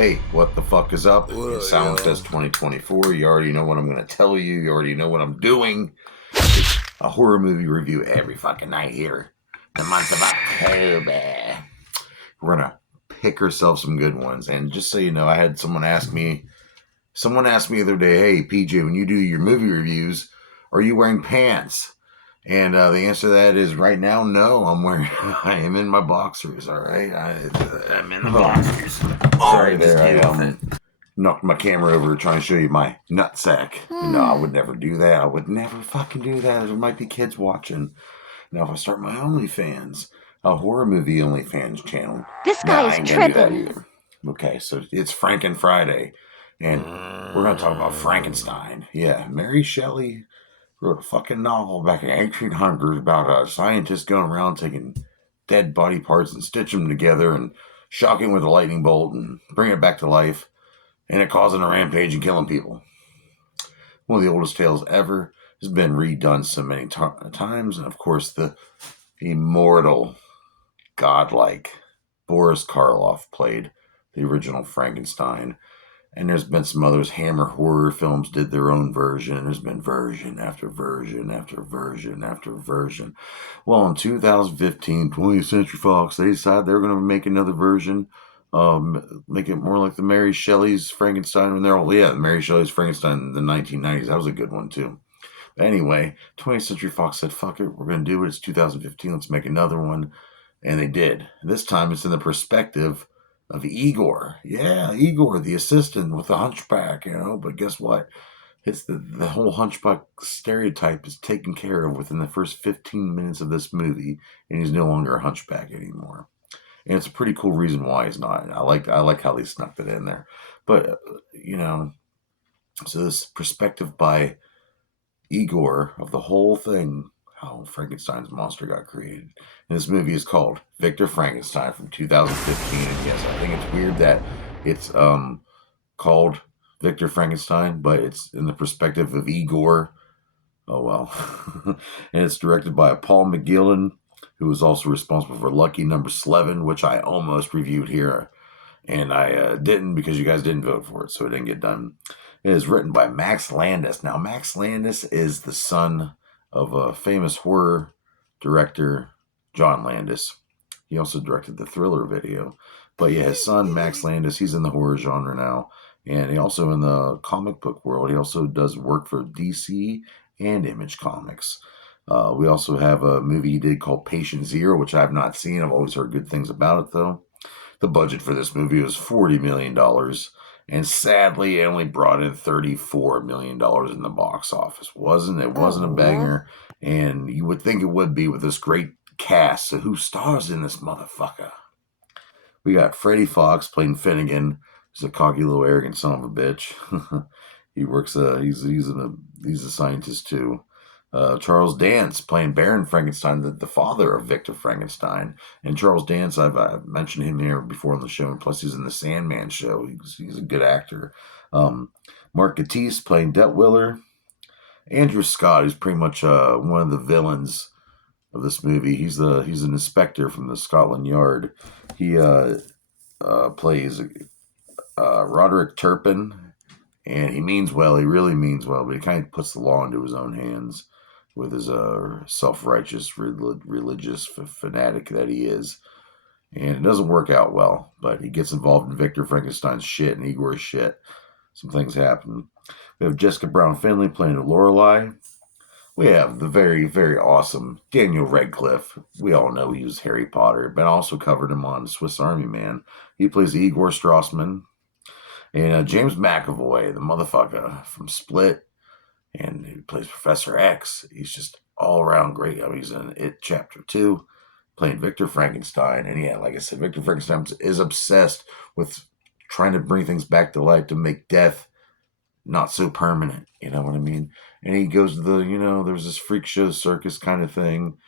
Hey, what the fuck is up? What It's up, y'all? Soundfest 2024. You already know what I'm going to tell you. You already know what I'm doing. It's a horror movie review every fucking night here. The month of October. We're going to pick ourselves some good ones. And just so you know, I had someone asked me the other day, hey, PJ, when you do your movie reviews, are you wearing pants? And the answer to that is right now, no. I am in my boxers, all right? I'm in the boxers. Sorry there, I knocked my camera over trying to show you my nutsack. No, I would never do that. I would never fucking do that. There might be kids watching. Now, if I start my OnlyFans, a horror movie OnlyFans channel, This guy is I ain't gonna do that tripping. either. Okay, so it's Franken Friday, and we're gonna talk about Frankenstein. Yeah, Mary Shelley wrote a fucking novel back in 1800 about a scientist going around taking dead body parts and stitching them together and shocking with a lightning bolt and bringing it back to life, and it causing a rampage and killing people. One of the oldest tales ever has been redone so many times, and of course the immortal, godlike Boris Karloff played the original Frankenstein. And there's been some others. Hammer horror films did their own version. There's been version after version after version after version. Well, in 2015, 20th Century Fox, they decided they were going to make another version, make it more like the Mary Shelley's Frankenstein. When they're all, yeah, Mary Shelley's Frankenstein in the 1990s. That was a good one too. But anyway, 20th Century Fox said, "Fuck it, we're going to do it. It's 2015. Let's make another one," and they did. This time, it's in the perspective of Igor. Yeah, Igor, the assistant with the hunchback, But guess what? It's the whole hunchback stereotype is taken care of within the first 15 minutes of this movie, and he's no longer a hunchback anymore. And it's a pretty cool reason why he's not. I like how they snuck that in there. But so this perspective by Igor of the whole thing, how Frankenstein's monster got created. And this movie is called Victor Frankenstein from 2015. And yes, I think it's weird that it's called Victor Frankenstein, but it's in the perspective of Igor. Oh well. And it's directed by Paul McGuigan, who was also responsible for Lucky Number 11, which I almost reviewed here. And I didn't because you guys didn't vote for it, so it didn't get done. It is written by Max Landis. Now, Max Landis is the son of a famous horror director, John Landis. He also directed the Thriller video. But yeah, his son, Max Landis, he's in the horror genre now. And he also in the comic book world. He also does work for DC and Image Comics. We also have a movie he did called Patient Zero, which I have not seen. I've always heard good things about it, though. The budget for this movie was $40 million, and sadly, it only brought in $34 million in the box office. It wasn't a banger, and you would think it would be with this great cast. So who stars in this motherfucker? We got Freddie Fox playing Finnegan. He's a cocky little arrogant son of a bitch. He works. He's a scientist too. Charles Dance playing Baron Frankenstein, the father of Victor Frankenstein. And Charles Dance, I've mentioned him here before on the show, and plus he's in the Sandman show. He's a good actor. Mark Gatiss playing Detwiller. Andrew Scott, who's pretty much one of the villains of this movie. He's an inspector from the Scotland Yard. He plays Roderick Turpin, and he means well. He really means well, but he kind of puts the law into his own hands with his self-righteous religious fanatic that he is. And it doesn't work out well, but he gets involved in Victor Frankenstein's shit and Igor's shit. Some things happen. We have Jessica Brown Finley playing Lorelei. We have the very, very awesome Daniel Radcliffe. We all know he was Harry Potter, but also covered him on Swiss Army Man. He plays Igor Strassman. And James McAvoy, the motherfucker from Split, and he plays Professor X. He's just all around great. I mean, he's in It Chapter 2, playing Victor Frankenstein. And yeah, like I said, Victor Frankenstein is obsessed with trying to bring things back to life to make death not so permanent. You know what I mean? And he goes to there's this freak show circus kind of thing.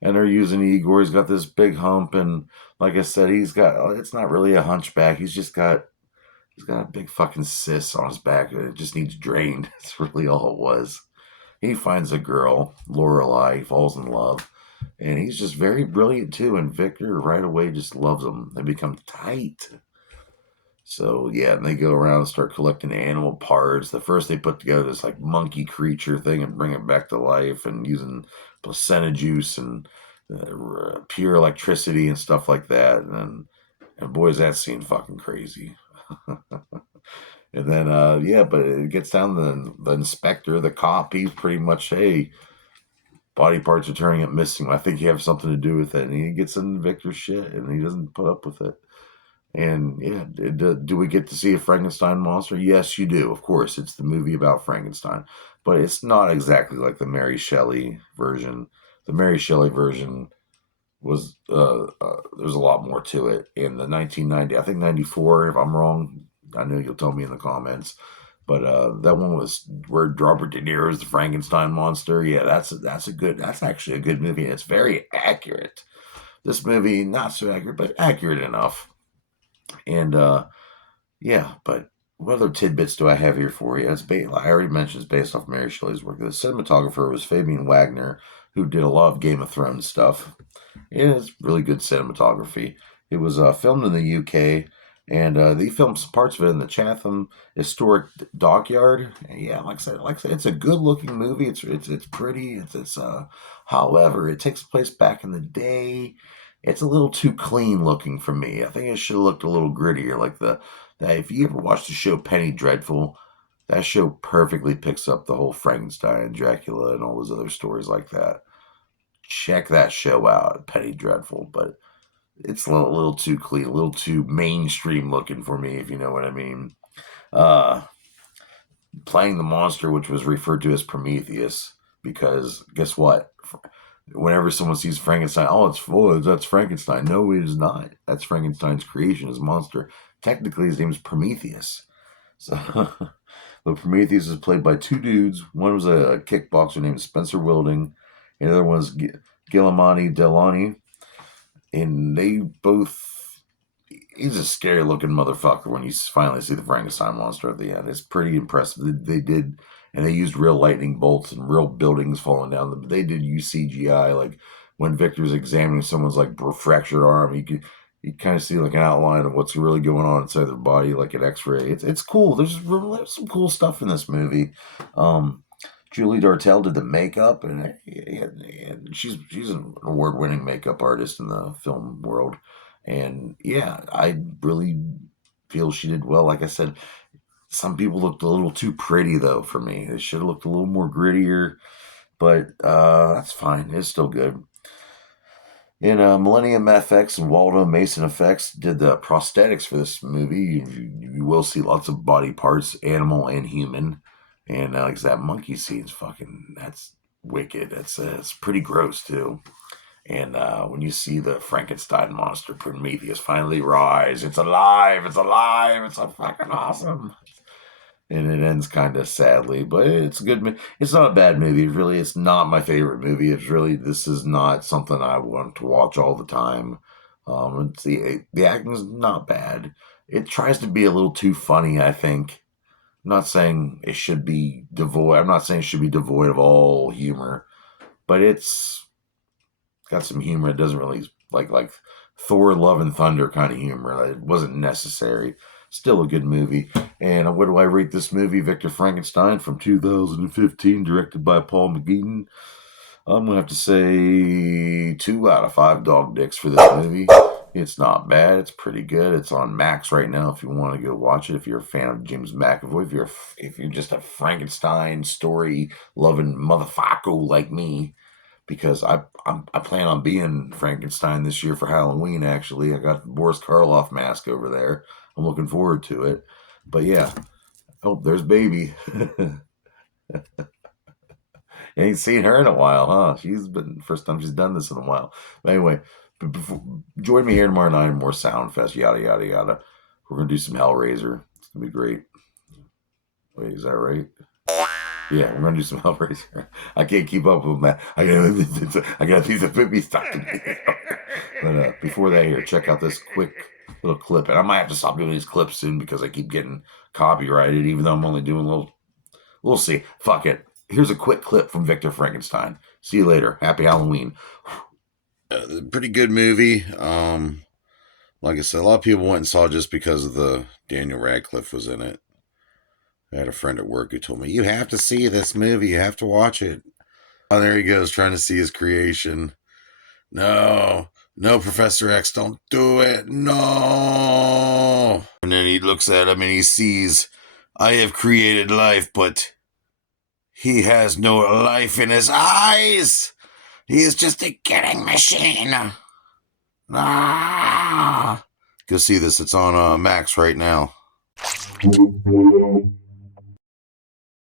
And they're using Igor. He's got this big hump. And like I said, it's not really a hunchback. He's got a big fucking cyst on his back. It just needs drained. That's really all it was. He finds a girl, Lorelei. He falls in love. And he's just very brilliant, too. And Victor right away just loves him. They become tight. So yeah, and they go around and start collecting animal parts. The first they put together this like monkey creature thing and bring it back to life, and using placenta juice and pure electricity and stuff like that. And boy, is that scene fucking crazy. And then yeah, but it gets down to the inspector, the cop. He's pretty much, hey, body parts are turning up missing. I think you have something to do with it. And he gets in Victor's shit, and he doesn't put up with it. And yeah, do we get to see a Frankenstein monster? Yes, you do. Of course, it's the movie about Frankenstein, but it's not exactly like the Mary Shelley version. The Mary Shelley version was there's a lot more to it. In the 1990, I think 94, if I'm wrong, I know you'll tell me in the comments. But that one was where Robert De Niro is the Frankenstein monster. Yeah, that's actually a good movie. It's very accurate. This movie not so accurate, but accurate enough. And yeah, but what other tidbits do I have here for you? I already mentioned, it's based off Mary Shelley's work. The cinematographer was Fabian Wagner, who did a lot of Game of Thrones stuff. It is really good cinematography. It was filmed in the UK, and they filmed some parts of it in the Chatham Historic Dockyard. And yeah, like I said, it's a good-looking movie. It's pretty. However, it takes place back in the day. It's a little too clean looking for me. I think it should have looked a little grittier. That if you ever watched the show Penny Dreadful, that show perfectly picks up the whole Frankenstein, Dracula, and all those other stories like that. Check that show out, Penny Dreadful. But it's a little too clean, a little too mainstream looking for me, if you know what I mean. Uh, Playing the monster, which was referred to as Prometheus, because guess what? Whenever someone sees Frankenstein, that's Frankenstein. No, it is not. That's Frankenstein's creation, his monster. Technically, his name is Prometheus. So, but Prometheus is played by two dudes. One was a kickboxer named Spencer Wilding, and the other one was Guillemani Delani. And they both. He's a scary looking motherfucker when you finally see the Frankenstein monster at the end. It's pretty impressive. They did, and they used real lightning bolts and real buildings falling down. They did use CGI, like when Victor's examining someone's like fractured arm. You kind of see like an outline of what's really going on inside their body, like an X-ray. It's cool. There's some cool stuff in this movie. Julie Dartel did the makeup, and she's an award-winning makeup artist in the film world. And yeah, I really feel she did well. Like I said, some people looked a little too pretty though for me. They should have looked a little more grittier, but that's fine. It's still good. And Millennium FX and Waldo Mason Effects did the prosthetics for this movie. You will see lots of body parts, animal and human. And like that monkey scene's that's wicked. It's pretty gross too. And when you see the Frankenstein monster Prometheus finally rise, it's alive, it's alive, it's so fucking awesome. And it ends kind of sadly, but it's a good. It's not a bad movie. It's not my favorite movie. This is not something I want to watch all the time. The acting's not bad. It tries to be a little too funny, I think. I'm not saying it should be devoid. I'm not saying it should be devoid of all humor, but it's got some humor. It doesn't really like Thor: Love and Thunder kind of humor. It wasn't necessary. Still a good movie. And what do I rate this movie, Victor Frankenstein from 2015, directed by Paul McGuigan? I'm gonna have to say 2 out of 5 dog dicks for this movie. It's not bad. It's pretty good. It's on Max right now if you want to go watch it. If you're a fan of James McAvoy, if you're just a Frankenstein story loving motherfucker like me. Because I plan on being Frankenstein this year for Halloween, actually. I got the Boris Karloff mask over there. I'm looking forward to it. But yeah. Oh, there's baby. Ain't seen her in a while, huh? First time she's done this in a while. But anyway, join me here tomorrow night in more Soundfest, yada, yada, yada. We're going to do some Hellraiser. It's going to be great. Wait, is that right? Yeah, we're gonna do some Hellraiser. I can't keep up with that. I got these movies stuck to me. But before that, here, check out this quick little clip, and I might have to stop doing these clips soon because I keep getting copyrighted, even though I'm only doing little. We'll see. Fuck it. Here's a quick clip from Victor Frankenstein. See you later. Happy Halloween. Pretty good movie. Like I said, a lot of people went and saw it just because of the Daniel Radcliffe was in it. I had a friend at work who told me, "You have to see this movie. You have to watch it." Oh, there he goes, trying to see his creation. No, no, Professor X, don't do it. No. And then he looks at him and he sees, I have created life, but he has no life in his eyes. He is just a killing machine. Ah. Go see this. It's on Max right now.